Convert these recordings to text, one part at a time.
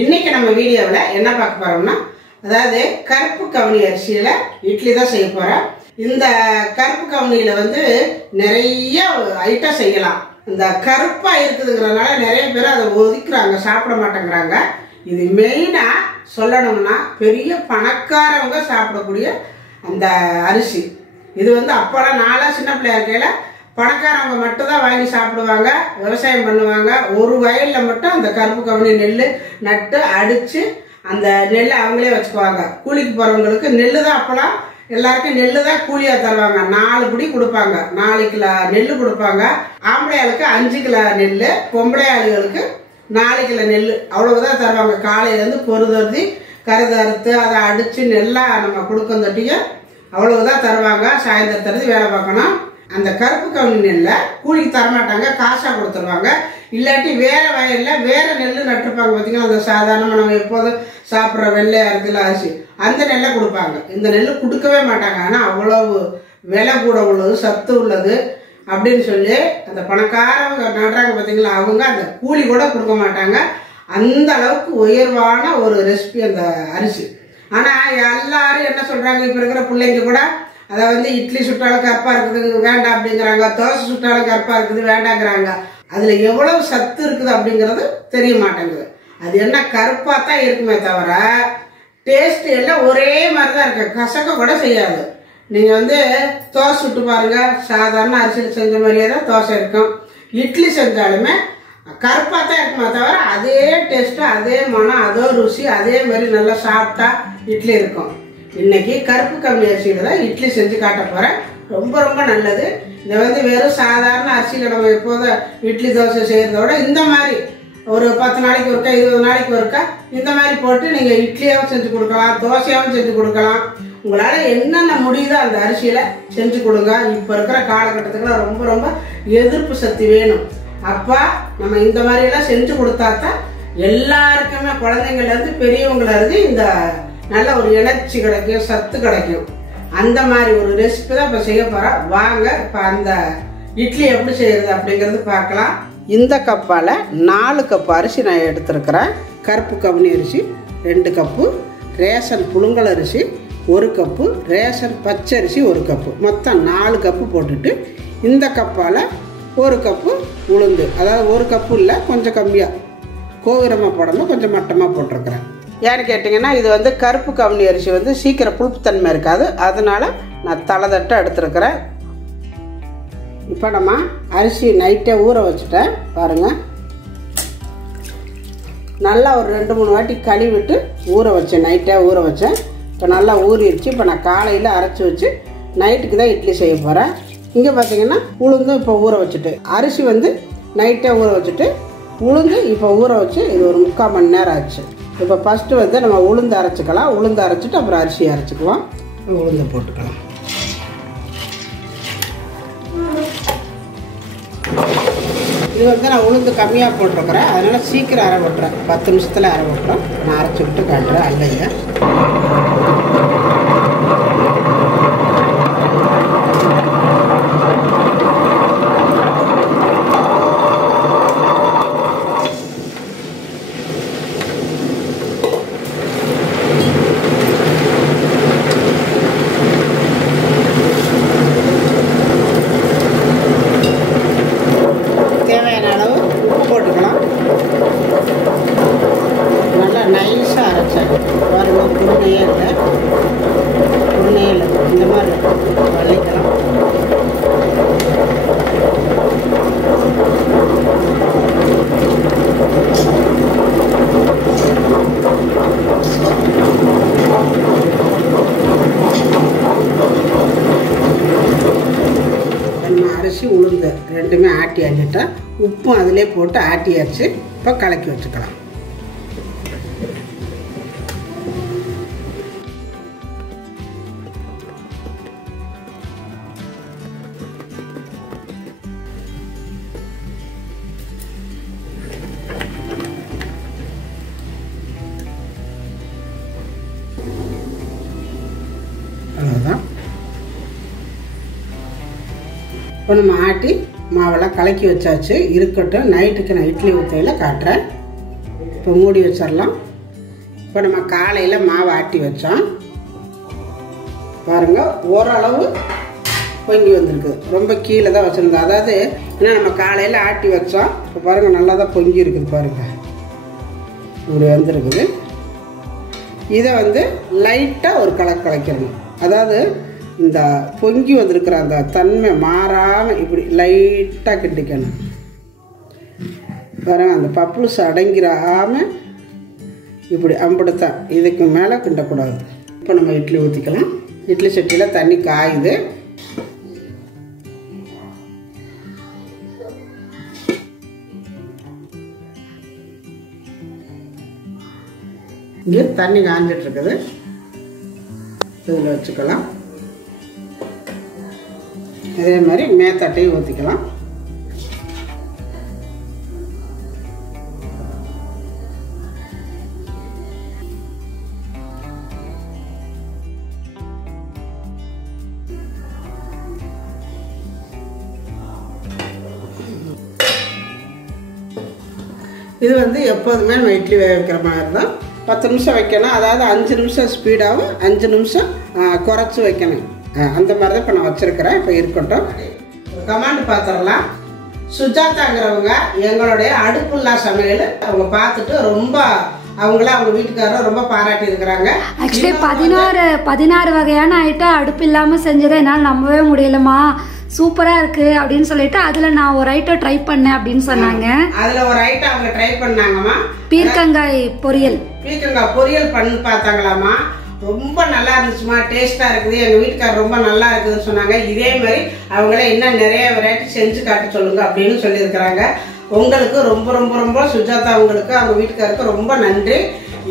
இன்னைக்கு நம்ம வீடியோல என்ன பார்க்க போறோம்னா அதாவது கருப்பு கவுனி அரிசியில இட்லி தான் செய்ய போறோம். இந்த கருப்பு கவுனியில வந்து நிறைய ஐட்டம் செய்யலாம். இந்த கருப்பா இருக்குதுங்கறனால நிறைய பேர் அதை ஒதுக்குறாங்க, சாப்பிட மாட்டேங்கிறாங்க. இது மெயினா சொல்லணும்னா பெரிய பணக்காரவங்க சாப்பிடக்கூடிய அந்த அரிசி. இது வந்து அப்போலாம் நாளா சின்ன பிள்ளையா இருக்கையில பணக்காரவங்க மட்டும் தான் வாங்கி சாப்பிடுவாங்க, விவசாயம் பண்ணுவாங்க. ஒரு வயலில் மட்டும் அந்த கருப்பு கவுனி நெல் நட்டு அடித்து அந்த நெல்லை அவங்களே வச்சுக்குவாங்க. கூலிக்கு போகிறவங்களுக்கு நெல் தான் அப்போலாம் எல்லாருக்கும் நெல் தான் கூலியாக தருவாங்க. 4 பிடி கொடுப்பாங்க, 4 கிலோ நெல் கொடுப்பாங்க. ஆம்பளை ஆளுக்கு 5 கிலோ நெல், பொம்பளை ஆளுகளுக்கு 4 கிலோ நெல் அவ்வளவுதான் தருவாங்க. காலையிலேருந்து பொறுதறுதி கருதறுத்து அதை அடித்து நெல்லாக நம்ம கொடுக்க தொட்டியும் அவ்வளவுதான் தருவாங்க. சாயந்தரத்துறது வேலை பார்க்கணும். அந்த கருப்பு கவுனி நெல்லை கூலிக்கு தரமாட்டாங்க, காசாக கொடுத்துருவாங்க. இல்லாட்டி வேற வயலில் வேற நெல் நட்டுருப்பாங்க. பார்த்தீங்கன்னா அந்த சாதாரணமாக நம்ம எப்போதும் சாப்பிட்ற வெள்ளை அரிசியில் அரிசி அந்த நெல்லை கொடுப்பாங்க. இந்த நெல் கொடுக்கவே மாட்டாங்க. ஆனால் அவ்வளவு விலை கூட உள்ளது, சத்து உள்ளது அப்படின்னு சொல்லி அந்த பணக்காரவங்க நடுறாங்க. பார்த்தீங்களா, அவங்க அந்த கூலி கூட கொடுக்க மாட்டாங்க. அந்த அளவுக்கு உயர்வான ஒரு ரெசிபி அந்த அரிசி. ஆனால் எல்லாரும் என்ன சொல்கிறாங்க, இப்போ இருக்கிற பிள்ளைங்க கூட அதை வந்து இட்லி சுட்டாலும் கருப்பா இருக்குது வேண்டாம் அப்படிங்கிறாங்க, தோசை சுட்டாலும் கருப்பா இருக்குது வேண்டாங்கிறாங்க. அதுல எவ்வளவு சத்து இருக்குது அப்படிங்கிறது தெரிய மாட்டேங்குது. அது என்ன கருப்பா தான் இருக்குமே தவிர டேஸ்ட் எல்லாம் ஒரே மாதிரி தான் இருக்கு, கசக்க கூட செய்யாது. நீங்க வந்து தோசை சுட்டு பாருங்க, சாதாரண அரிசியில் செஞ்ச மாதிரியே தான் தோசை இருக்கும். இட்லி செஞ்சாலுமே கருப்பா தான் இருக்குமே தவிர அதே டேஸ்ட், அதே மனம், அதே ருசி, அதே மாதிரி நல்லா சாப்பிட்டா இட்லி இருக்கும். இன்னைக்கு கருப்பு கவுனி அரிசியில தான் இட்லி செஞ்சு காட்ட போறேன். ரொம்ப ரொம்ப நல்லது. இதை வந்து வெறும் சாதாரண அரிசியில நம்ம எப்போதும் இட்லி தோசை செய்யறதோட இந்த மாதிரி ஒரு 10 நாளைக்கு ஒருக்கா 20 நாளைக்கு ஒருக்கா இந்த மாதிரி போட்டு நீங்க இட்லியாவும் செஞ்சு கொடுக்கலாம், தோசையாவும் செஞ்சு கொடுக்கலாம். உங்களால என்னென்ன முடியுதோ அந்த அரிசியில செஞ்சு கொடுங்க. இப்ப இருக்கிற காலகட்டத்துக்குலாம் ரொம்ப ரொம்ப எதிர்ப்பு சக்தி வேணும். அப்பா நம்ம இந்த மாதிரி எல்லாம் செஞ்சு கொடுத்தா தான் எல்லாருக்குமே, குழந்தைங்கள்ல இருந்து பெரியவங்கள இருந்து இந்த நல்ல ஒரு எனர்ஜி கிடைக்கும், சத்து கிடைக்கும். அந்த மாதிரி ஒரு ரெசிபி தான் இப்போ செய்ய போகிறோம். வாங்க இப்போ அந்த இட்லி எப்படி செய்யறது அப்படிங்கிறது பார்க்கலாம். இந்த கப்பால் 4 கப்பு அரிசி நான் எடுத்துருக்கிறேன். கருப்பு கவுனி அரிசி 2 கப்பு, ரேஷன் புழுங்கல் அரிசி 1 கப்பு, ரேஷன் பச்சரிசி 1 கப்பு, மொத்தம் 4 கப்பு போட்டுட்டு இந்த கப்பால் 1 கப்பு உளுந்து, அதாவது 1 கப்பு இல்லை கொஞ்சம் கம்மியாக, கோவிரமாக போடாமல் கொஞ்சம் மட்டமாக போட்டிருக்கிறேன். ஏன்னு கேட்டிங்கன்னா இது வந்து கருப்பு கவுனி அரிசி வந்து சீக்கிரம் புளிப்புத்தன்மை இருக்காது, அதனால நான் தலை எடுத்துருக்கிறேன். இப்போ நம்ம அரிசி நைட்டே ஊற வச்சுட்டேன் பாருங்கள். நல்லா ஒரு 2-3 வாட்டி கழுவிட்டு ஊற வச்சேன், நைட்டே ஊற வச்சேன். இப்போ நல்லா ஊறிடுச்சு. இப்போ நான் காலையில் அரைச்சி வச்சு நைட்டுக்கு தான் இட்லி செய்ய போகிறேன். இங்கே பார்த்தீங்கன்னா உளுந்து இப்போ ஊற வச்சுட்டு, அரிசி வந்து நைட்டே ஊற வச்சுட்டு உளுந்து இப்போ ஊற வச்சு இது ஒரு 3/4 மணி நேரம் ஆச்சு. இப்போ ஃபஸ்ட்டு வந்து நம்ம உளுந்து அரைச்சிக்கலாம். உளுந்து அரைச்சிட்டு அப்புறம் அரிசி அரைச்சிக்குவோம். உளுந்தை போட்டுக்கலாம். இது வந்து நான் உளுந்து கம்மியாக போட்டிருக்கிறேன், அதனால் சீக்கிரம் அரை விட்டுறேன். 10 நிமிஷத்தில் அரை விட்டுறேன். நான் அரைச்சி விட்டு காட்டுறேன் அல்லையா. அரிசி உளுந்து ரெண்டுமே ஆட்டி ஆட்டிட்டேன். உப்பும் அதிலே போட்டு ஆட்டியாச்சு. இப்போ கலக்கி வச்சுக்கலாம். அவ்வளோதான். இப்போ நம்ம ஆட்டி மாவெல்லாம் கலக்கி வச்சாச்சு. இருக்கட்டும், நைட்டுக்கு நான் இட்லி ஊற்றையில் காட்டுறேன். இப்போ மூடி வச்சிடலாம். இப்போ நம்ம காலையில் மாவு ஆட்டி வச்சோம் பாருங்கள், ஓரளவு பொங்கி வந்திருக்கு. ரொம்ப கீழே தான் வச்சுருந்தோம், அதாவது ஏன்னா நம்ம காலையில் ஆட்டி வச்சோம். இப்போ பாருங்கள் நல்லா தான் பொங்கி இருக்குது பாருங்கள், இப்படி வந்துருக்குது. இதை வந்து லைட்டாக ஒரு கலக்கணும், அதாவது இந்த பொங்கி வந்திருக்கிற அந்த தன்மை மாறாமல் இப்படி லைட்டாக கிண்டிக்கணும் பாருங்கள். அந்த பப்புளுஸ் அடங்கிடாமல் இப்படி அம்பிடுத்தான், இதுக்கு மேலே கிண்டக்கூடாது. இப்போ நம்ம இட்லி ஊற்றிக்கலாம். இட்லி சட்டியில் தண்ணி காயுது. இங்கே தண்ணி காஞ்சிட்ருக்குது, இதில் வச்சுக்கலாம். அதே மாதிரி மேத்தட்டையும் ஊற்றிக்கலாம். இது வந்து எப்போதுமே நம்ம இட்லி வேக வைக்கிற மாதிரி தான். 10 நிமிஷம் வைக்கணும், அதாவது 5 நிமிஷம் ஸ்பீடாகவும் 5 நிமிஷம் குறைச்சி வைக்கணும். அந்த மாதிரி தான் இப்போ நான் வச்சுருக்கிறேன். இப்போ இருக்கட்டும். கமாண்ட் பார்த்துடலாம். சுஜாதாங்கிறவங்க எங்களுடைய அடுப்புல்லா சமையல் அவங்க பார்த்துட்டு ரொம்ப அவங்க வீட்டுக்காரரும் ரொம்ப பாராட்டி இருக்கிறாங்க. ஆக்சுவலி 16 வகையான ஐட்டம் அடுப்பு இல்லாமல் செஞ்சதை என்னால் நம்பவே முடியலமா, சூப்பராக இருக்குது அப்படின்னு சொல்லிட்டு அதில் நான் ஒரு ஐட்டம் ட்ரை பண்ணேன் அப்படின்னு சொன்னாங்க. அதில் ஒரு ஐட்டம் அவங்க ட்ரை பண்ணாங்கம்மா, பீர்க்கங்காய் பொரியல். பீர்க்கங்காய் பொரியல் பண்ணி பார்த்தாங்களாம்மா, ரொம்ப நல்லா இருந்துச்சுமா, டேஸ்ட்டாக இருக்குது, எங்கள் வீட்டுக்காரர் ரொம்ப நல்லா இருக்குதுன்னு சொன்னாங்க. இதே மாதிரி அவங்கள இன்னும் நிறைய வெரைட்டி செஞ்சு காட்ட சொல்லுங்க அப்படின்னு சொல்லியிருக்கிறாங்க. உங்களுக்கு ரொம்ப ரொம்ப ரொம்ப சுஜாதா அவங்களுக்கு அவங்க வீட்டுக்காருக்கு ரொம்ப நன்றி.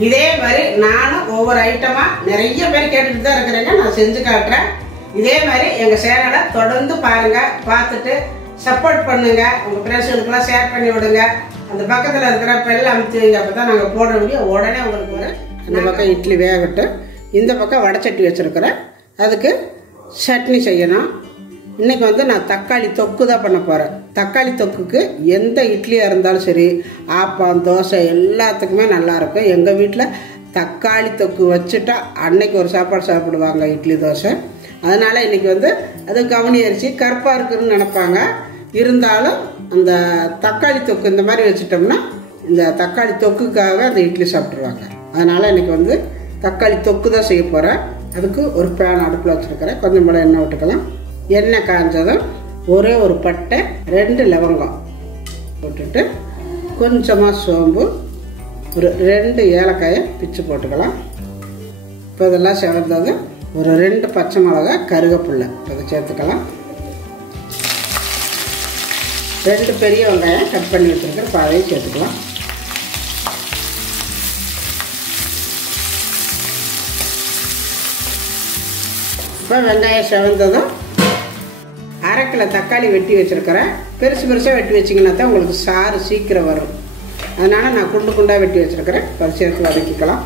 இதே மாதிரி நானும் ஒவ்வொரு ஐட்டமாக நிறைய பேர் கேட்டுட்டு தான் இருக்கிறேங்க, நான் செஞ்சு காட்டுறேன். இதே மாதிரி எங்கள் சேனலை தொடர்ந்து பாருங்கள், பார்த்துட்டு சப்போர்ட் பண்ணுங்கள். உங்கள் ஃப்ரெண்ட்ஸுகளுக்கெல்லாம் ஷேர் பண்ணி விடுங்க. அந்த பக்கத்தில் இருக்கிற பெல் அமுத்தி வைங்க, அப்போ தான் நாங்கள் போடுற வீடியோ உடனே உங்களுக்கு வரும். அந்த பக்கம் இட்லி வேகட்டும், இந்த பக்கம் வடைச்சட்டி வச்சுருக்கிறேன், அதுக்கு சட்னி செய்யணும். இன்றைக்கி வந்து நான் தக்காளி தொக்கு தான் பண்ண போகிறேன். தக்காளி தொக்குக்கு எந்த இட்லியாக இருந்தாலும் சரி, ஆப்பம் தோசை எல்லாத்துக்குமே நல்லாயிருக்கும். எங்கள் வீட்டில் தக்காளி தொக்கு வச்சுட்டா அன்னைக்கு ஒரு சாப்பாடு சாப்பிடுவாங்க, இட்லி தோசை. அதனால் இன்றைக்கி வந்து அது கவுனி அரிசி கருப்பாக இருக்குதுன்னு நினைப்பாங்க. இருந்தாலும் அந்த தக்காளி தொக்கு இந்த மாதிரி வச்சுட்டோம்னா இந்த தக்காளி தொக்குக்காக அந்த இட்லி சாப்பிட்ருவாங்க. அதனால் இன்றைக்கி வந்து தக்காளி தொக்கு தான் செய்ய போகிறேன். அதுக்கு ஒரு பேன் அடுப்பில் வச்சுருக்கிறேன். கொஞ்சம் போல எண்ணெய் விட்டுக்கலாம். எண்ணெய் காய்ஞ்சதும் ஒரே ஒரு பட்டை 2 லவங்கம் போட்டுட்டு கொஞ்சமாக சோம்பு ஒரு 2 ஏலக்காயை பிச்சு போட்டுக்கலாம். இப்போ இதெல்லாம் செவந்தது ஒரு 2 பச்சை மிளகாய் கருவேப்பிலை அதை சேர்த்துக்கலாம். 2 பெரிய வெங்காயம் கட் பண்ணி வச்சுருக்கிற பாதையும் சேர்த்துக்கலாம். இப்போ வெங்காயம் செவந்ததும் 1/2 கிலோ தக்காளி வெட்டி வச்சுருக்கிறேன். பெருசு பெருசாக வெட்டி வச்சிங்கன்னா தான் உங்களுக்கு சாறு சீக்கிரம் வரும். அதனால் நான் குண்டு குண்டாக வெட்டி வச்சுருக்கிறேன். சேர்த்து வதக்கிக்கலாம்.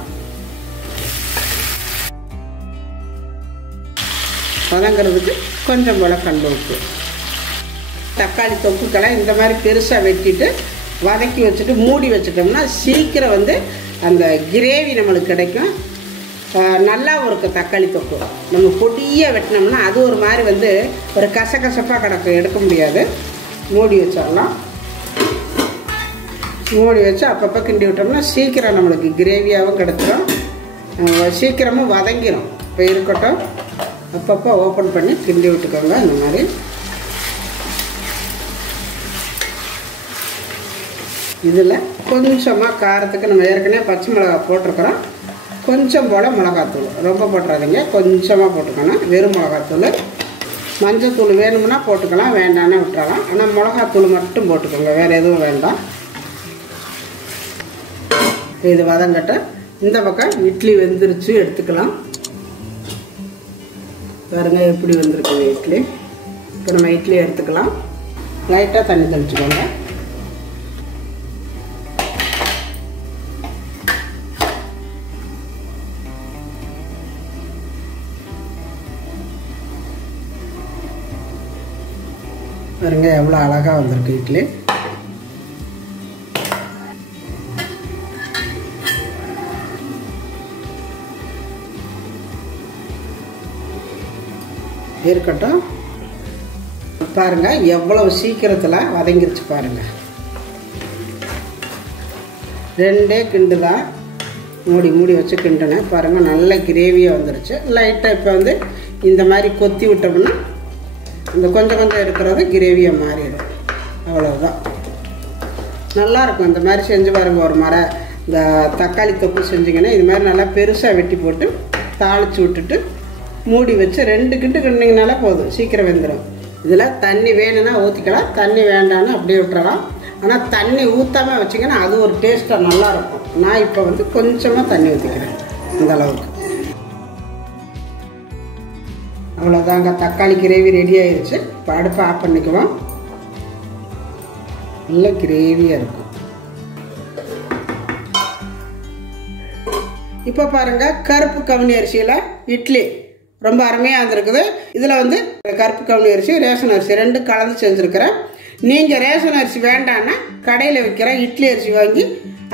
வதங்கிறதுக்கு கொஞ்சம் போல் கல் உப்பு. தக்காளி தொக்குக்கெல்லாம் இந்த மாதிரி பெருசாக வெட்டிட்டு வதக்கி வச்சுட்டு மூடி வச்சுட்டோம்னா சீக்கிரம் வந்து அந்த கிரேவி நம்மளுக்கு கிடைக்கும். நல்லாவும் இருக்கும் தக்காளி தொக்கு. நம்ம பொடியாக வெட்டினோம்னா அது ஒரு மாதிரி வந்து ஒரு கசகசப்பாக கிடக்கும், எடுக்க முடியாது. மூடி வச்சிடலாம். மூடி வச்சு அப்பப்போ கிண்டி விட்டோம்னா சீக்கிரம் நம்மளுக்கு கிரேவியாகவும் கிடச்சிடும், சீக்கிரமும் வதங்கிடும். இப்போ இருக்கட்டும், அப்பப்போ ஓப்பன் பண்ணி கிண்டி விட்டுக்கோங்க. இந்த மாதிரி இதில் கொஞ்சமாக காரத்துக்கு நம்ம ஏற்கனவே பச்சை மிளகாய் போட்டிருக்கிறோம். கொஞ்சம் போல் மிளகாத்தூள், ரொம்ப போட்டுறாதீங்க, கொஞ்சமாக போட்டுக்கணும். வெறும் மிளகாத்தூள். மஞ்சத்தூள் வேணும்னா போட்டுக்கலாம், வேண்டாம்னா விட்டுறலாம். ஆனால் மிளகாத்தூள் மட்டும் போட்டுக்கோங்க, வேறு எதுவும் வேண்டாம். இது வதங்கட்ட. இந்த பக்கம் இட்லி வெந்துருச்சு, எடுத்துக்கலாம். பாருங்க எப்படி வந்திருக்குது இட்லி. இப்போ நம்ம இட்லி எடுத்துக்கலாம். லைட்டாக தண்ணி தெளிச்சுக்கோங்க. பாருங்க எவ்வளோ அழகாக வந்திருக்கு இட்லி. இருக்கட்டும். பாருங்கள் எவ்வளவு சீக்கிரத்தில் வதங்கிருச்சு பாருங்கள். 2 கிண்டு தான் மூடி வச்சு கிண்டுனேன். பாருங்கள் நல்ல கிரேவியாக வந்துருச்சு. லைட்டாக இப்போ வந்து இந்த மாதிரி கொத்தி விட்டோம்னா இந்த கொஞ்சம் இருக்கிறது கிரேவியாக மாறிடும். அவ்வளோதான், நல்லாயிருக்கும். இந்த மாதிரி செஞ்சு பாருங்கள். ஒரு முறை இந்த தக்காளி தொக்கு செஞ்சிங்கன்னா இது மாதிரி நல்லா பெருசாக வெட்டி போட்டு தாளித்து விட்டுட்டு மூடி வச்சு 2 கிண்டு கிண்டிங்கனாலே போதும், சீக்கிரம் வெந்துடும். இதில் தண்ணி வேணும்னா ஊற்றிக்கலாம், தண்ணி வேண்டான்னு அப்படியே விட்டுறலாம். ஆனால் தண்ணி ஊற்றாமல் வச்சிங்கன்னா அது ஒரு டேஸ்ட்டாக நல்லாயிருக்கும். நான் இப்போ வந்து கொஞ்சமாக தண்ணி ஊற்றிக்கிறேன் இந்த அளவுக்கு. அவ்வளோதாங்க, தக்காளி கிரேவி ரெடி ஆயிடுச்சு. இப்போ அடுப்பை ஆஃப் பண்ணிக்குவோம். நல்ல கிரேவியாக இருக்கும். இப்போ பாருங்கள் கருப்பு கவுனி அரிசியில் இட்லி ரொம்ப அருமையாக இருந்திருக்குது. இதில் வந்து கருப்பு கவுனி அரிசி ரேஷன் அரிசி 2 கலந்து செஞ்சுருக்கிறேன். நீங்கள் ரேஷன் அரிசி வேண்டான்னா கடையில் விற்கிற இட்லி அரிசி வாங்கி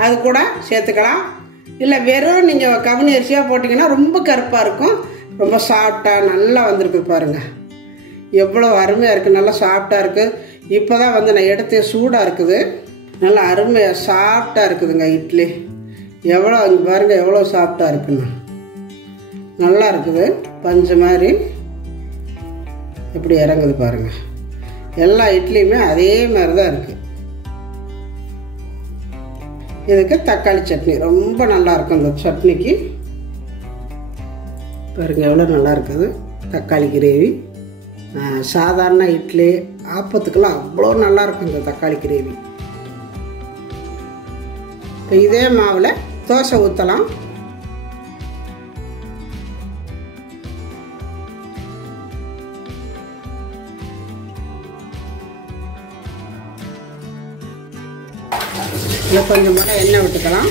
அது கூட சேர்த்துக்கலாம். இல்லை வெறும் நீங்கள் கவுனி அரிசியாக போட்டிங்கன்னா ரொம்ப கருப்பாக இருக்கும். ரொம்ப சாஃப்டாக நல்லா வந்திருக்கு பாருங்கள், எவ்வளோ அருமையாக இருக்குது. நல்லா சாஃப்டாக இருக்குது. இப்போ தான் வந்து நான் எடுத்து சூடாக இருக்குது. நல்லா அருமையாக சாஃப்டாக இருக்குதுங்க இட்லி. எவ்வளோ இங்கே பாருங்கள் எவ்வளோ சாஃப்டாக இருக்குன்னு, நல்லா இருக்குது. பஞ்சு மாதிரி எப்படி இறங்குது பாருங்கள். எல்லா இட்லியுமே அதே மாதிரி தான் இருக்குது. இதுக்கு தக்காளி சட்னி ரொம்ப நல்லாயிருக்கும். இந்த சட்னிக்கு பாருங்கள் எவ்வளோ நல்லா இருக்குது. தக்காளி கிரேவி சாதாரண இட்லி ஆப்பத்துக்கெல்லாம் அவ்வளோ நல்லாயிருக்கும் இந்த தக்காளி கிரேவி. இப்போ இதே மாவில் தோசை ஊற்றலாம். இதில் கொஞ்சம் போல எண்ணெய் விட்டுக்கலாம்.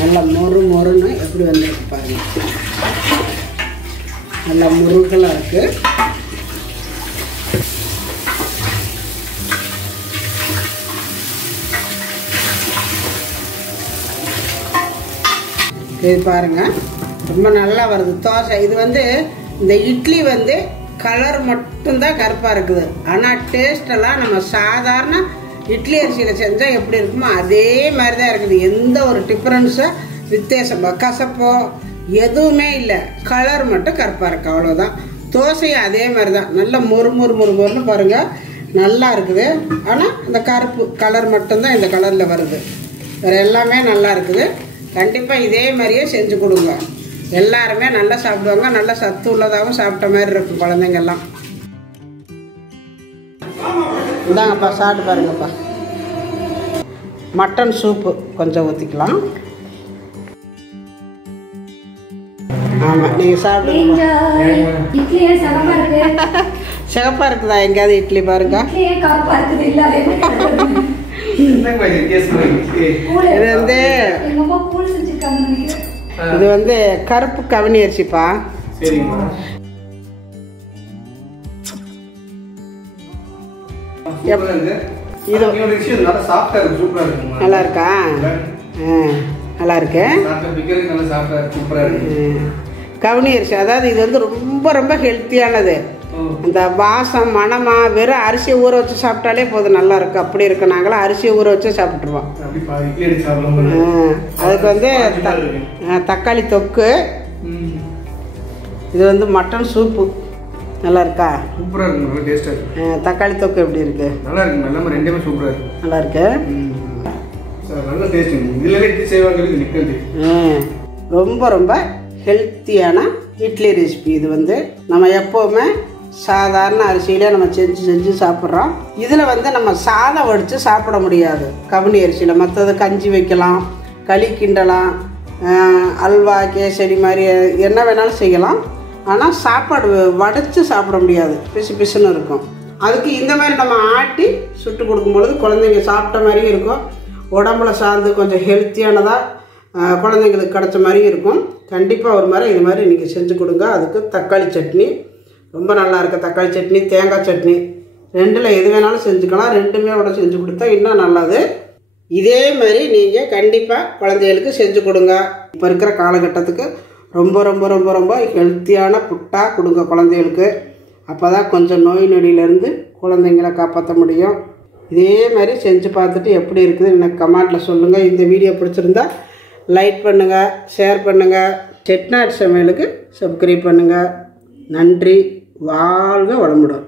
நல்லா மொறுன்னு எப்படி வந்துருக்கு பாருங்கள். நல்லா முருகலாக இருக்குது. இது பாருங்கள் ரொம்ப நல்லா வருது தோசை. இது வந்து இந்த இட்லி வந்து கலர் மட்டும்தான் கருப்பாக இருக்குது. ஆனால் டேஸ்டெல்லாம் நம்ம சாதாரண இட்லி அரிசியில் செஞ்சால் எப்படி இருக்குமோ அதே மாதிரி தான் இருக்குது. எந்த ஒரு டிஃப்ரென்ஸோ வித்தியாசமோ கசப்போ எதுவுமே இல்லை. கலர் மட்டும் கருப்பாக இருக்குது, அவ்வளோதான். தோசையும் அதே மாதிரி தான் நல்லா மொறுன்னு பாருங்கள், நல்லா இருக்குது. ஆனால் இந்த கருப்பு கலர் மட்டும்தான் இந்த கலரில் வருது. வேறு எல்லாமே நல்லா இருக்குது. கண்டிப்பாக இதே மாதிரியே செஞ்சு கொடுங்க. எல்லாருமே நல்லா சாப்பிடுவாங்க. நல்லா சத்து உள்ளதாகவும் சாப்பிட்ட மாதிரி இருக்கும் குழந்தைங்கள்லாம். இந்தாங்கப்பா சாப்பிட்டு பாருங்கப்பா. மட்டன் சூப்பு கொஞ்சம் ஊற்றிக்கலாம். ஆமாம் நீங்கள் சாப்பிடுங்க. சிகப்பாக இருக்குதா எங்கேயாவது இட்லி பாருங்க. இது வந்து கருப்பு கவுனி அரிசிப்பா. நல்லா இருக்கா? நல்லா இருக்கு. கவுனி அரிசி அதாவது இது வந்து ரொம்ப ஹெல்த்தியானது. இந்த வாசம் மணமா வெறும் அரிசியை ஊற வச்சு சாப்பிட்டாலே போதும், நல்லா இருக்கும். அப்படி இருக்கு. நாங்களாம் அரிசியை ஊற வச்சு சாப்பிட்டுருவோம். அதுக்கு வந்து தக்காளி தொக்கு. இது வந்து மட்டன் சூப்பு. நல்லா இருக்கா? சூப்பரா இருக்கு. நல்ல டேஸ்டா இருக்கு. தக்காளி தொக்கு எப்படி இருக்கு? நல்லா இருக்கு. எல்லாமே ரெண்டுமே சூப்பரா இருக்கு. நல்லா இருக்கு. நல்ல டேஸ்ட். இதுல இட்லி செய்வாங்க நிக்கல். ரொம்ப ஹெல்த்தியான இட்லி ரெசிபி. இது வந்து நம்ம எப்போவுமே சாதாரண அரிசியிலே நம்ம செஞ்சு சாப்பிட்றோம். இதில் வந்து நம்ம சாதம் வடித்து சாப்பிட முடியாது கவுனி அரிசியில். மற்றது கஞ்சி வைக்கலாம், களி கிண்டலாம், அல்வா கேசரி மாதிரி என்ன வேணாலும் செய்யலாம். ஆனால் சாப்பாடு வடைச்சு சாப்பிட முடியாது, பிசுன்னு இருக்கும். அதுக்கு இந்த மாதிரி நம்ம ஆட்டி சுட்டு கொடுக்கும்பொழுது குழந்தைங்க சாப்பிட்ட மாதிரியும் இருக்கும். உடம்புல சார்ந்து கொஞ்சம் ஹெல்த்தியானதாக குழந்தைங்களுக்கு கிடைச்ச மாதிரியும் இருக்கும். கண்டிப்பாக ஒரு மாதிரி இது மாதிரி நீங்கள் செஞ்சு கொடுங்க. அதுக்கு தக்காளி சட்னி ரொம்ப நல்லா இருக்குது. தக்காளி சட்னி, தேங்காய் சட்னி ரெண்டில் எது வேணாலும் செஞ்சுக்கலாம். ரெண்டுமே கூட செஞ்சு கொடுத்தா இன்னும் நல்லது. இதே மாதிரி நீங்கள் கண்டிப்பாக குழந்தைகளுக்கு செஞ்சு கொடுங்க. இப்போ இருக்கிற காலகட்டத்துக்கு ரொம்ப ரொம்ப ரொம்ப ரொம்ப ஹெல்த்தியான புட்டாக கொடுங்க குழந்தைகளுக்கு. அப்போ தான் கொஞ்சம் நோய் நொடியிலேருந்து குழந்தைங்களை காப்பாற்ற முடியும். இதே மாதிரி செஞ்சு பார்த்துட்டு எப்படி இருக்குது எனக்கு கமெண்ட்டில் சொல்லுங்கள். இந்த வீடியோ பிடிச்சிருந்தா லைக் பண்ணுங்கள், ஷேர் பண்ணுங்கள், செட்டிநாடு சமையலுக்கு சப்ஸ்கிரைப் பண்ணுங்கள். நன்றி. வாழ்க வளமுடன்.